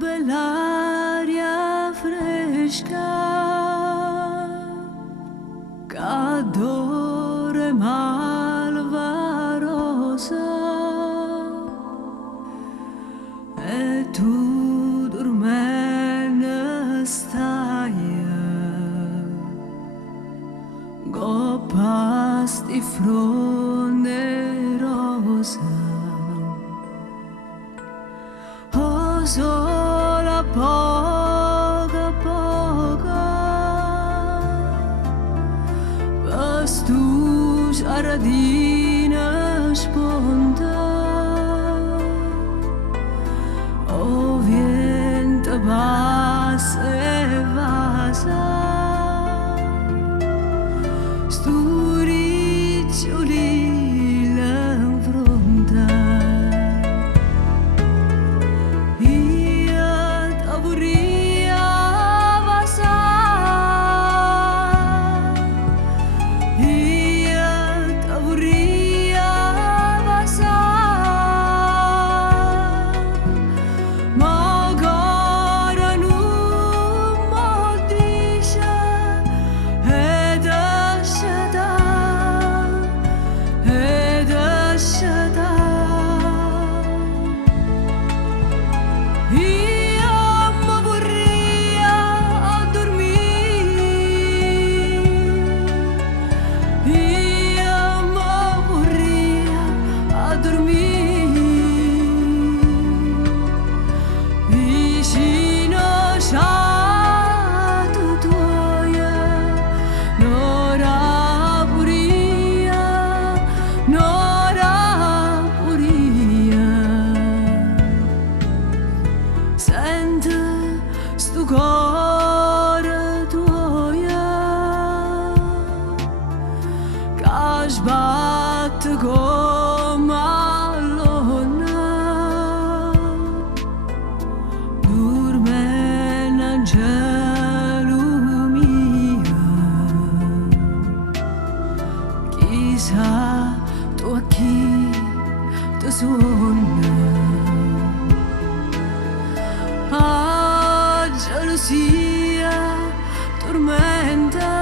Bell'aria fresca che adora malvarosa e tu dormendo stai goppas di fronde rosa. Oh, sola poca pas tu giardina sponta o vento passa e vasa stu riccioli l'infronta. Stu cuore tuoia che sbatte come all'onna dorme in angelo mio chissà tu a chi ti suona. Gelosia tormenta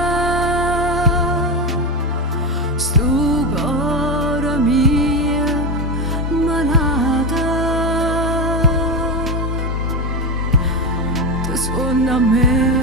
stu cuore mia malata ti suona a me.